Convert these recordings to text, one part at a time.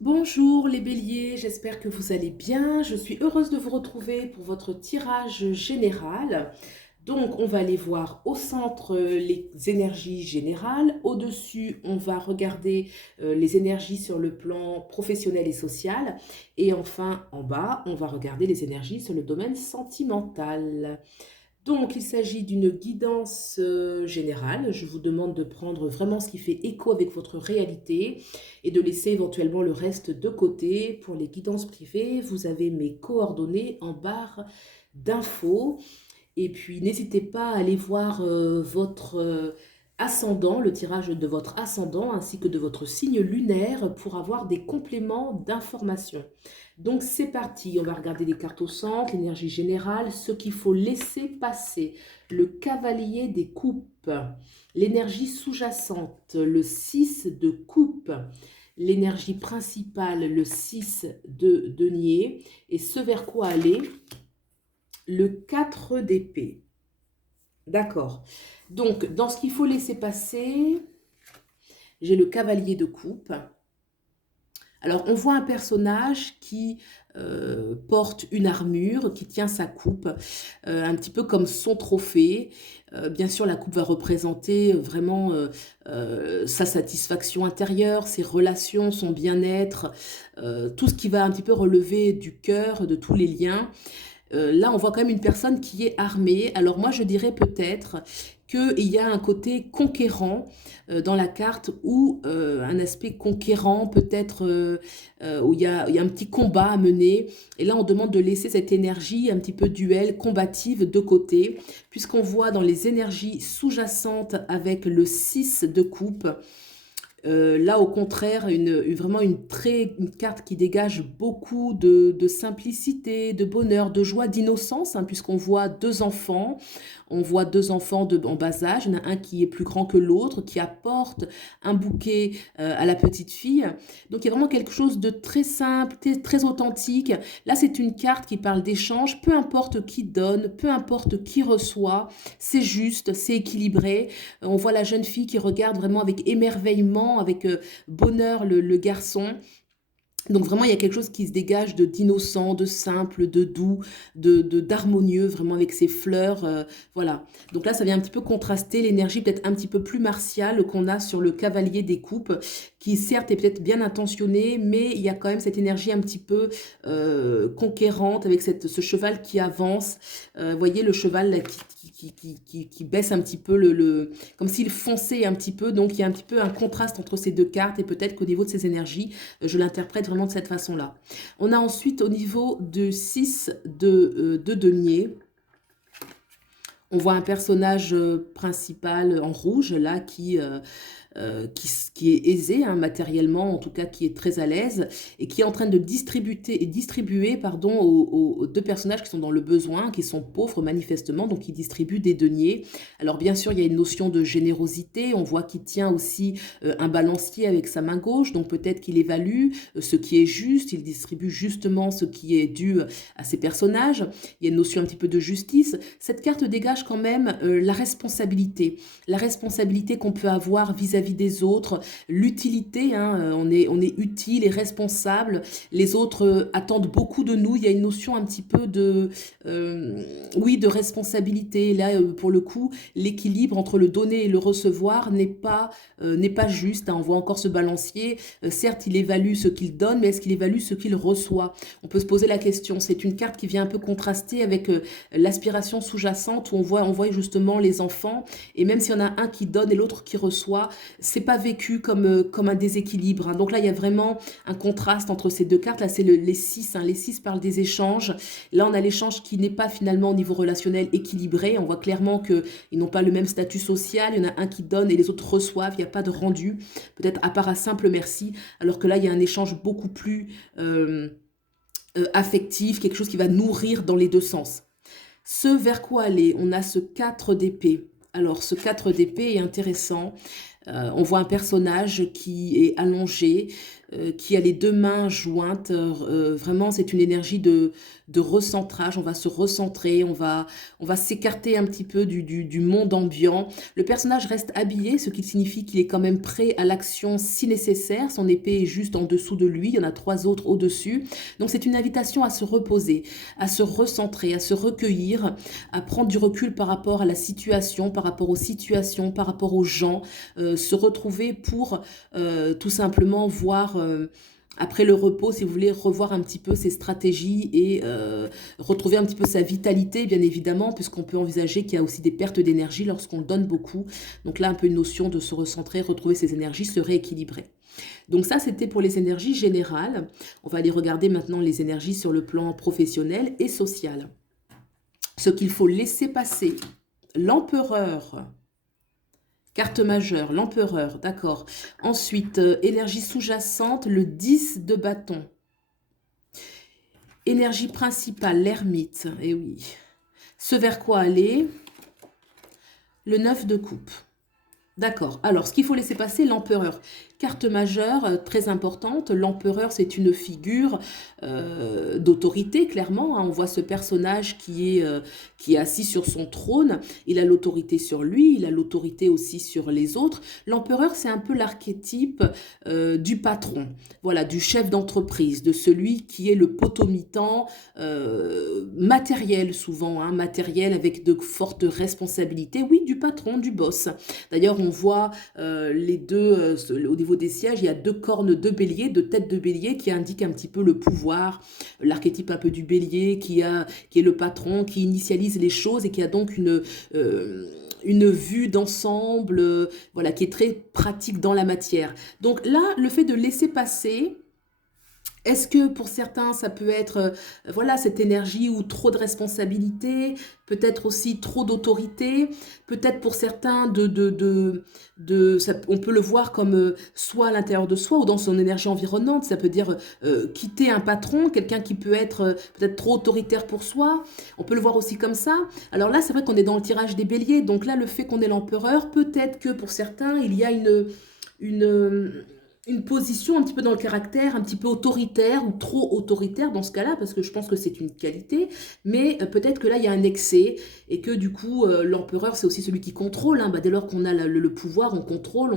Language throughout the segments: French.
Bonjour les béliers, j'espère que vous allez bien. Je suis heureuse de vous retrouver pour votre tirage général. Donc, on va aller voir au centre les énergies générales. Au-dessus, on va regarder les énergies sur le plan professionnel et social. Et enfin, en bas, on va regarder les énergies sur le domaine sentimental. Donc, il s'agit d'une guidance générale. Je vous demande de prendre vraiment ce qui fait écho avec votre réalité et de laisser éventuellement le reste de côté. Pour les guidances privées, vous avez mes coordonnées en barre d'infos. Et puis, n'hésitez pas à aller voir votre ascendant, le tirage de votre ascendant ainsi que de votre signe lunaire pour avoir des compléments d'information. Donc, c'est parti. On va regarder les cartes au centre, l'énergie générale, ce qu'il faut laisser passer. Le cavalier des coupes, l'énergie sous-jacente, le 6 de coupe, l'énergie principale, le 6 de denier, et ce vers quoi aller, le 4 d'épée. D'accord. Donc, dans ce qu'il faut laisser passer, j'ai le cavalier de coupe. Alors, on voit un personnage qui porte une armure, qui tient sa coupe, un petit peu comme son trophée. Bien sûr, la coupe va représenter vraiment sa satisfaction intérieure, ses relations, son bien-être, tout ce qui va un petit peu relever du cœur, de tous les liens. Là, on voit quand même une personne qui est armée. Alors moi, je dirais peut-être qu'il y a un côté conquérant dans la carte ou un aspect conquérant peut-être où il y a un petit combat à mener. Et là, on demande de laisser cette énergie un petit peu duel, combative de côté, puisqu'on voit dans les énergies sous-jacentes avec le 6 de coupe, là, au contraire, vraiment une carte qui dégage beaucoup de simplicité, de bonheur, de joie, d'innocence, hein, puisqu'on voit deux enfants. On voit deux enfants en bas âge. Il y en a un qui est plus grand que l'autre, qui apporte un bouquet à la petite fille. Donc, il y a vraiment quelque chose de très simple, très authentique. Là, c'est une carte qui parle d'échange. Peu importe qui donne, peu importe qui reçoit, c'est juste, c'est équilibré. On voit la jeune fille qui regarde vraiment avec émerveillement, avec bonheur le garçon. Donc vraiment, il y a quelque chose qui se dégage d'innocent, de simple, de doux, d'harmonieux, vraiment avec ces fleurs. Voilà. Donc là, ça vient un petit peu contraster l'énergie peut-être un petit peu plus martiale qu'on a sur le cavalier des coupes, qui certes est peut-être bien intentionné, mais il y a quand même cette énergie un petit peu conquérante avec ce cheval qui avance. Vous voyez le cheval là, qui baisse un petit peu, comme s'il fonçait un petit peu. Donc il y a un petit peu un contraste entre ces deux cartes et peut-être qu'au niveau de ces énergies, je l'interprète vraiment de cette façon-là. On a ensuite au niveau de 6 de denier, on voit un personnage principal en rouge là qui est aisé hein, matériellement, en tout cas qui est très à l'aise et qui est en train de distribuer pardon, aux deux personnages qui sont dans le besoin, qui sont pauvres manifestement, donc il distribue des deniers. Alors bien sûr, il y a une notion de générosité, on voit qu'il tient aussi un balancier avec sa main gauche, donc peut-être qu'il évalue ce qui est juste, il distribue justement ce qui est dû à ces personnages. Il y a une notion un petit peu de justice. Cette carte dégage quand même la responsabilité qu'on peut avoir vis-à-vis des autres, l'utilité, hein, on est utile et responsable, les autres attendent beaucoup de nous, il y a une notion un petit peu oui, de responsabilité. Là, pour le coup, l'équilibre entre le donner et le recevoir n'est pas juste, hein. On voit encore ce balancier, certes, il évalue ce qu'il donne, mais est-ce qu'il évalue ce qu'il reçoit? On peut se poser la question, c'est une carte qui vient un peu contraster avec l'aspiration sous-jacente où on voit justement les enfants, et même s'il y en a un qui donne et l'autre qui reçoit, c'est pas vécu comme un déséquilibre, hein. Donc là, il y a vraiment un contraste entre ces deux cartes. Là, c'est les 6, hein. Les 6 parlent des échanges. Là, on a l'échange qui n'est pas finalement au niveau relationnel équilibré. On voit clairement qu'ils n'ont pas le même statut social. Il y en a un qui donne et les autres reçoivent. Il n'y a pas de rendu, peut-être à part un simple merci, alors que là, il y a un échange beaucoup plus affectif, quelque chose qui va nourrir dans les deux sens. Ce vers quoi aller, on a ce 4 d'épée. Alors, ce 4 d'épée est intéressant. On voit un personnage qui est allongé, qui a les deux mains jointes. Vraiment, c'est une énergie de recentrage. On va se recentrer, on va s'écarter un petit peu du monde ambiant. Le personnage reste habillé, ce qui signifie qu'il est quand même prêt à l'action si nécessaire. Son épée est juste en dessous de lui, il y en a 3 autres au-dessus. Donc c'est une invitation à se reposer, à se recentrer, à se recueillir, à prendre du recul par rapport à la situation, par rapport aux situations, par rapport aux gens, se retrouver pour tout simplement voir après le repos, si vous voulez, revoir un petit peu ses stratégies et retrouver un petit peu sa vitalité, bien évidemment, puisqu'on peut envisager qu'il y a aussi des pertes d'énergie lorsqu'on donne beaucoup. Donc là, un peu une notion de se recentrer, retrouver ses énergies, se rééquilibrer. Donc ça, c'était pour les énergies générales. On va aller regarder maintenant les énergies sur le plan professionnel et social. Ce qu'il faut laisser passer. L'empereur. Carte majeure, l'empereur, d'accord. Ensuite, énergie sous-jacente, le 10 de bâton. Énergie principale, l'ermite, eh oui. Ce vers quoi aller? Le 9 de coupe. D'accord. Alors, ce qu'il faut laisser passer, l'empereur. Carte majeure, très importante. L'empereur, c'est une figure d'autorité, clairement. Hein. On voit ce personnage qui est assis sur son trône. Il a l'autorité sur lui, il a l'autorité aussi sur les autres. L'empereur, c'est un peu l'archétype du patron, voilà, du chef d'entreprise, de celui qui est le potomitan matériel souvent, hein, matériel avec de fortes responsabilités. Oui, du patron, du boss. D'ailleurs, on voit les deux, au niveau des sièges, il y a 2 cornes de bélier, 2 têtes de bélier qui indiquent un petit peu le pouvoir, l'archétype un peu du bélier qui est le patron, qui initialise les choses et qui a donc une vue d'ensemble, voilà, qui est très pratique dans la matière. Donc là, le fait de laisser passer. Est-ce que pour certains, ça peut être voilà, cette énergie ou trop de responsabilité, peut-être aussi trop d'autorité, peut-être pour certains, on peut le voir comme soit à l'intérieur de soi ou dans son énergie environnante, ça peut dire quitter un patron, quelqu'un qui peut être peut-être trop autoritaire pour soi, on peut le voir aussi comme ça. Alors là, c'est vrai qu'on est dans le tirage des béliers, donc là, le fait qu'on est l'empereur, peut-être que pour certains, il y a une position un petit peu dans le caractère, un petit peu autoritaire ou trop autoritaire dans ce cas-là, parce que je pense que c'est une qualité, mais peut-être que là, il y a un excès et que du coup, l'empereur, c'est aussi celui qui contrôle. Hein. Bah, dès lors qu'on a le pouvoir, on contrôle,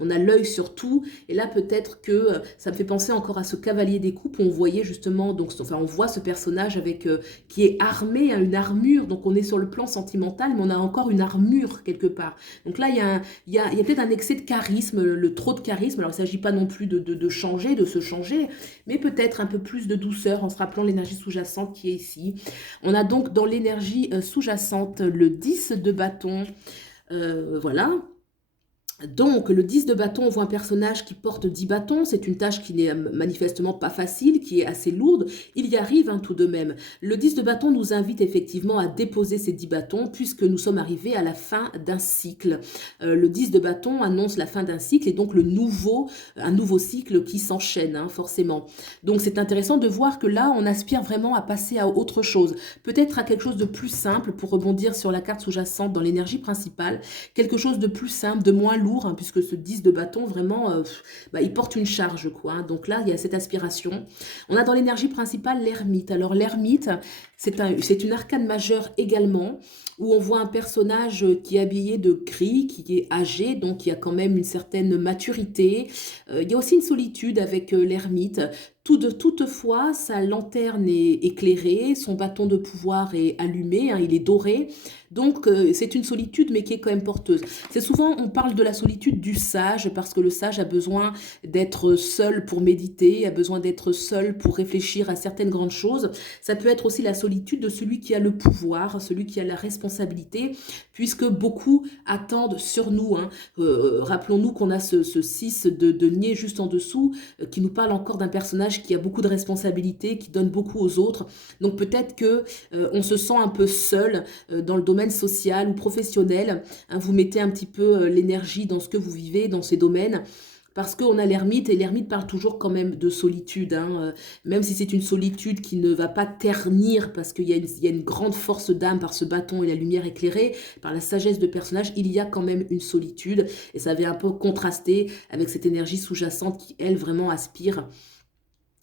on a l'œil sur tout. Et là, peut-être que ça me fait penser encore à ce cavalier des coupes où on voyait justement, donc, enfin, on voit ce personnage avec qui est armé, hein, une armure. Donc, on est sur le plan sentimental, mais on a encore une armure quelque part. Donc là, il y a peut-être un excès de charisme, le trop de charisme. Alors, il ne s'agit pas non plus de changer, de se changer, mais peut-être un peu plus de douceur en se rappelant l'énergie sous-jacente qui est ici. On a donc dans l'énergie sous-jacente le 10 de bâton, voilà. Donc, le 10 de bâton, on voit un personnage qui porte 10 bâtons. C'est une tâche qui n'est manifestement pas facile, qui est assez lourde. Il y arrive hein, tout de même. Le 10 de bâton nous invite effectivement à déposer ces 10 bâtons puisque nous sommes arrivés à la fin d'un cycle. Le 10 de bâton annonce la fin d'un cycle et donc un nouveau cycle qui s'enchaîne, hein, forcément. Donc, c'est intéressant de voir que là, on aspire vraiment à passer à autre chose. Peut-être à quelque chose de plus simple pour rebondir sur la carte sous-jacente dans l'énergie principale. Quelque chose de plus simple, de moins lourd. Hein, puisque ce 10 de bâton, vraiment, il porte une charge, quoi. Hein. Donc là, il y a cette aspiration. On a dans l'énergie principale l'ermite. Alors l'ermite, c'est une arcane majeure également, où on voit un personnage qui est habillé de gris, qui est âgé, donc qui a quand même une certaine maturité. Il y a aussi une solitude avec l'ermite. Toutefois, sa lanterne est éclairée, son bâton de pouvoir est allumé, hein, il est doré. Donc, c'est une solitude, mais qui est quand même porteuse. C'est souvent, on parle de la solitude du sage, parce que le sage a besoin d'être seul pour méditer, a besoin d'être seul pour réfléchir à certaines grandes choses. Ça peut être aussi la solitude de celui qui a le pouvoir, celui qui a la responsabilité, puisque beaucoup attendent sur nous. Hein. Rappelons-nous qu'on a ce 6 de nier juste en dessous, qui nous parle encore d'un personnage qui a beaucoup de responsabilités, qui donne beaucoup aux autres. Donc peut-être que on se sent un peu seul dans le domaine social ou professionnel. Hein, vous mettez un petit peu l'énergie dans ce que vous vivez, dans ces domaines. Parce qu'on a l'ermite, et l'ermite parle toujours quand même de solitude, hein, même si c'est une solitude qui ne va pas ternir, parce il y a une grande force d'âme par ce bâton et la lumière éclairée, par la sagesse de personnage, il y a quand même une solitude, et ça avait un peu contrasté avec cette énergie sous-jacente qui, elle, vraiment aspire.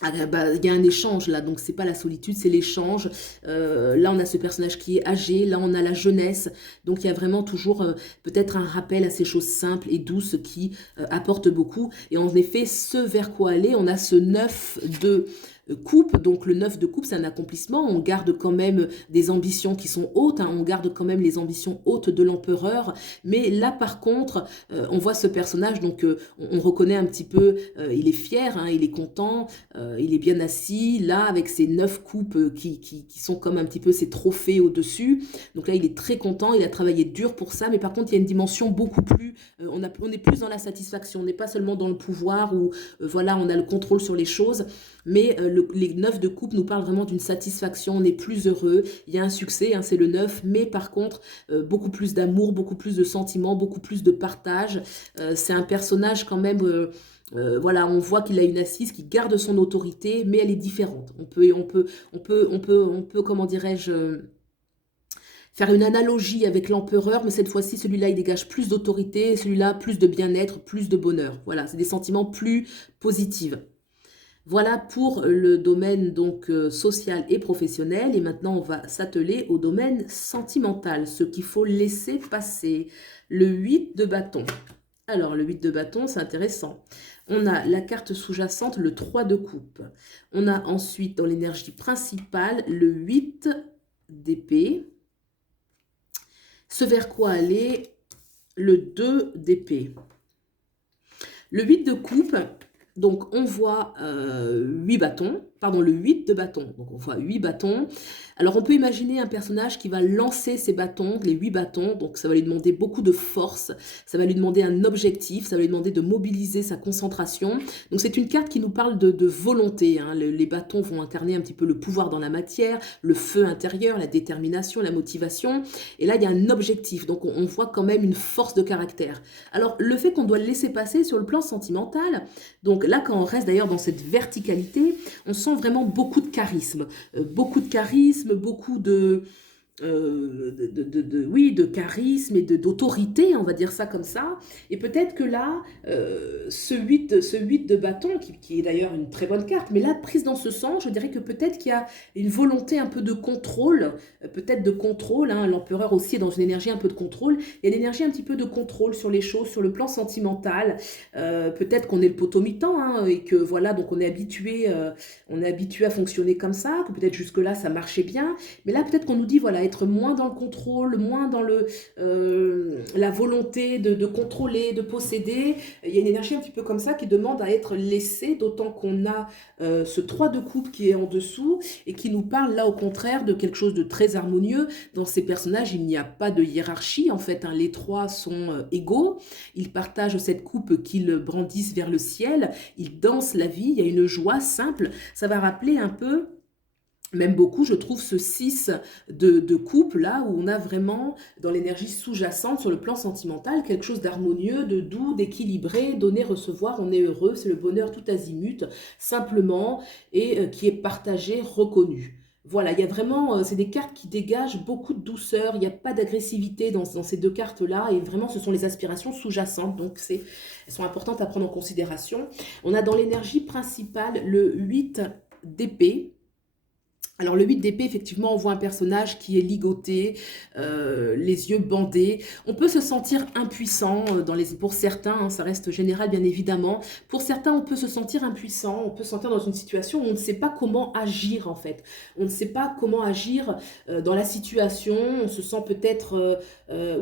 Bah, il y a un échange là, donc c'est pas la solitude, c'est l'échange. Là, on a ce personnage qui est âgé, là, on a la jeunesse. Donc, il y a vraiment toujours peut-être un rappel à ces choses simples et douces qui apportent beaucoup. Et en effet, ce vers quoi aller, on a ce 9 de coupe. Donc, le 9 de coupe, c'est un accomplissement. On garde quand même des ambitions qui sont hautes, hein. On garde quand même les ambitions hautes de l'empereur. Mais là, par contre, on voit ce personnage, donc on reconnaît un petit peu, il est fier, hein, il est content. Il est bien assis, là, avec ses 9 coupes qui sont comme un petit peu ses trophées au-dessus. Donc là, il est très content, il a travaillé dur pour ça, mais par contre, il y a une dimension beaucoup plus... on est plus dans la satisfaction, on n'est pas seulement dans le pouvoir où, voilà, on a le contrôle sur les choses, mais les 9 de coupe nous parlent vraiment d'une satisfaction, on est plus heureux, il y a un succès, hein, c'est le 9, mais par contre, beaucoup plus d'amour, beaucoup plus de sentiments, beaucoup plus de partage. C'est un personnage quand même... voilà, on voit qu'il a une assise qui garde son autorité, mais elle est différente. On peut, comment dirais-je, faire une analogie avec l'empereur, mais cette fois-ci, celui-là, il dégage plus d'autorité, celui-là, plus de bien-être, plus de bonheur. Voilà, c'est des sentiments plus positifs. Voilà pour le domaine donc social et professionnel. Et maintenant, on va s'atteler au domaine sentimental, ce qu'il faut laisser passer. Le 8 de bâton. Alors, le 8 de bâton, c'est intéressant. On a la carte sous-jacente, le 3 de coupe. On a ensuite, dans l'énergie principale, le 8 d'épée. Ce vers quoi aller, le 2 d'épée. Le 8 de coupe, donc on voit 8 bâtons, pardon, le 8 de bâton. Donc on voit 8 bâtons. Alors on peut imaginer un personnage qui va lancer ses bâtons, les 8 bâtons, donc ça va lui demander beaucoup de force, ça va lui demander un objectif, ça va lui demander de mobiliser sa concentration. Donc c'est une carte qui nous parle de volonté, hein. Les bâtons vont incarner un petit peu le pouvoir dans la matière, le feu intérieur, la détermination, la motivation. Et là il y a un objectif, donc on voit quand même une force de caractère. Alors le fait qu'on doit le laisser passer sur le plan sentimental, donc là quand on reste d'ailleurs dans cette verticalité, on sent vraiment beaucoup de charisme, beaucoup oui, de charisme et d'autorité, on va dire ça comme ça. Et peut-être que là, ce 8 de bâton, qui est d'ailleurs une très bonne carte, mais là, prise dans ce sens, je dirais que peut-être qu'il y a une volonté un peu de contrôle, peut-être de contrôle, hein. L'empereur aussi est dans une énergie un peu de contrôle, il y a une énergie un petit peu de contrôle sur les choses, sur le plan sentimental. Peut-être qu'on est le potomitan, hein, et que voilà, donc on est habitué à fonctionner comme ça, que peut-être jusque-là ça marchait bien, mais là peut-être qu'on nous dit, voilà, être moins dans le contrôle, moins dans la volonté de contrôler, de posséder. Il y a une énergie un petit peu comme ça qui demande à être laissée, d'autant qu'on a ce 3 de coupe qui est en dessous et qui nous parle là au contraire de quelque chose de très harmonieux. Dans ces personnages, il n'y a pas de hiérarchie en fait, hein. Les trois sont égaux, ils partagent cette coupe qu'ils brandissent vers le ciel, ils dansent la vie, il y a une joie simple. Ça va rappeler un peu, même beaucoup, je trouve, ce 6 de coupe, là, où on a vraiment, dans l'énergie sous-jacente, sur le plan sentimental, quelque chose d'harmonieux, de doux, d'équilibré, donner, recevoir, on est heureux, c'est le bonheur tout azimut, simplement, et qui est partagé, reconnu. Voilà, il y a vraiment, c'est des cartes qui dégagent beaucoup de douceur, il n'y a pas d'agressivité dans ces deux cartes-là, et vraiment, ce sont les aspirations sous-jacentes, donc elles sont importantes à prendre en considération. On a dans l'énergie principale le 8 d'épée. Alors le 8 d'épée, effectivement, on voit un personnage qui est ligoté, les yeux bandés. On peut se sentir impuissant pour certains, hein, ça reste général bien évidemment. Pour certains, on peut se sentir impuissant, on peut se sentir dans une situation où on ne sait pas comment agir en fait. On ne sait pas comment agir dans la situation, on se sent peut-être...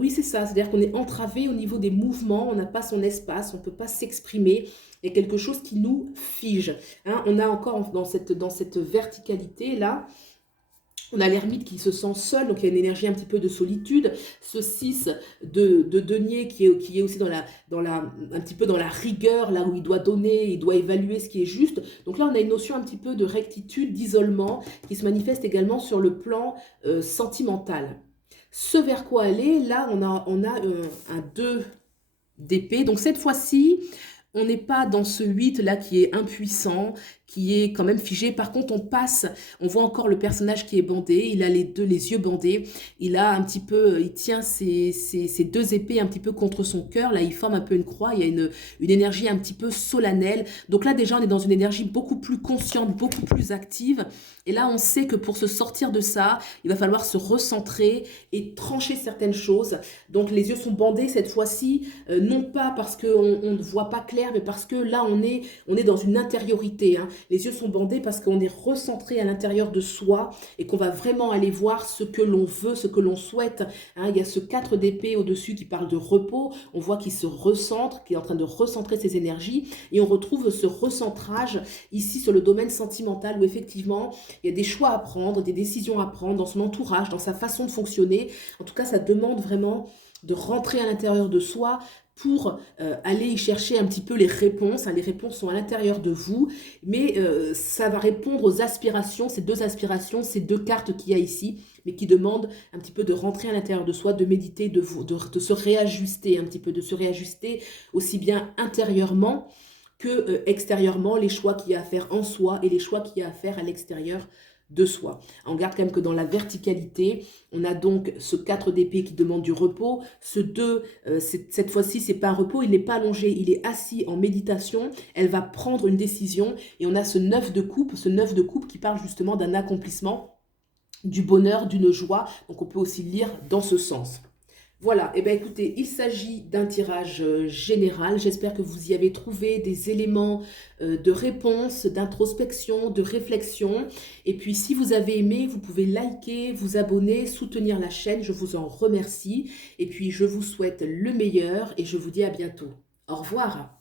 oui, c'est ça, c'est-à-dire qu'on est entravé au niveau des mouvements, on n'a pas son espace, on ne peut pas s'exprimer. Il y a quelque chose qui nous fige, hein. On a encore dans cette verticalité-là, on a l'ermite qui se sent seul, donc il y a une énergie un petit peu de solitude. Ce 6 de denier qui est aussi un petit peu dans la rigueur, là où il doit donner, il doit évaluer ce qui est juste. Donc là, on a une notion un petit peu de rectitude, d'isolement, qui se manifeste également sur le plan sentimental. Ce vers quoi aller, là, on a un 2 d'épée. Donc cette fois-ci, on n'est pas dans ce 8 là qui est impuissant, qui est quand même figé. Par contre, on passe, on voit encore le personnage qui est bandé, il a les yeux bandés, il a un petit peu, il tient ses deux épées un petit peu contre son cœur, là il forme un peu une croix, il y a une énergie un petit peu solennelle. Donc là déjà on est dans une énergie beaucoup plus consciente, beaucoup plus active. Et là on sait que pour se sortir de ça, il va falloir se recentrer et trancher certaines choses. Donc les yeux sont bandés cette fois-ci, non pas parce qu'on ne voit pas clair, mais parce que là on est dans une intériorité, hein. Les yeux sont bandés parce qu'on est recentré à l'intérieur de soi et qu'on va vraiment aller voir ce que l'on veut, ce que l'on souhaite, hein. Il y a ce 4 d'épée au-dessus qui parle de repos. On voit qu'il se recentre, qu'il est en train de recentrer ses énergies. Et on retrouve ce recentrage ici sur le domaine sentimental où effectivement, il y a des choix à prendre, des décisions à prendre dans son entourage, dans sa façon de fonctionner. En tout cas, ça demande vraiment de rentrer à l'intérieur de soi pour aller y chercher un petit peu les réponses, hein. Les réponses sont à l'intérieur de vous, mais ça va répondre aux aspirations, ces deux aspirations, ces deux cartes qu'il y a ici, mais qui demandent un petit peu de rentrer à l'intérieur de soi, de méditer, de se réajuster un petit peu, de se réajuster aussi bien intérieurement que extérieurement, les choix qu'il y a à faire en soi et les choix qu'il y a à faire à l'extérieur de soi. On regarde quand même que dans la verticalité, on a donc ce 4 d'épée qui demande du repos, ce 2, cette fois-ci, c'est pas un repos, il n'est pas allongé, il est assis en méditation, elle va prendre une décision, et on a ce 9 de coupe, qui parle justement d'un accomplissement, du bonheur, d'une joie, donc on peut aussi lire dans ce sens. Voilà, et bien écoutez, il s'agit d'un tirage général. J'espère que vous y avez trouvé des éléments de réponse, d'introspection, de réflexion. Et puis si vous avez aimé, vous pouvez liker, vous abonner, soutenir la chaîne. Je vous en remercie. Et puis je vous souhaite le meilleur et je vous dis à bientôt. Au revoir.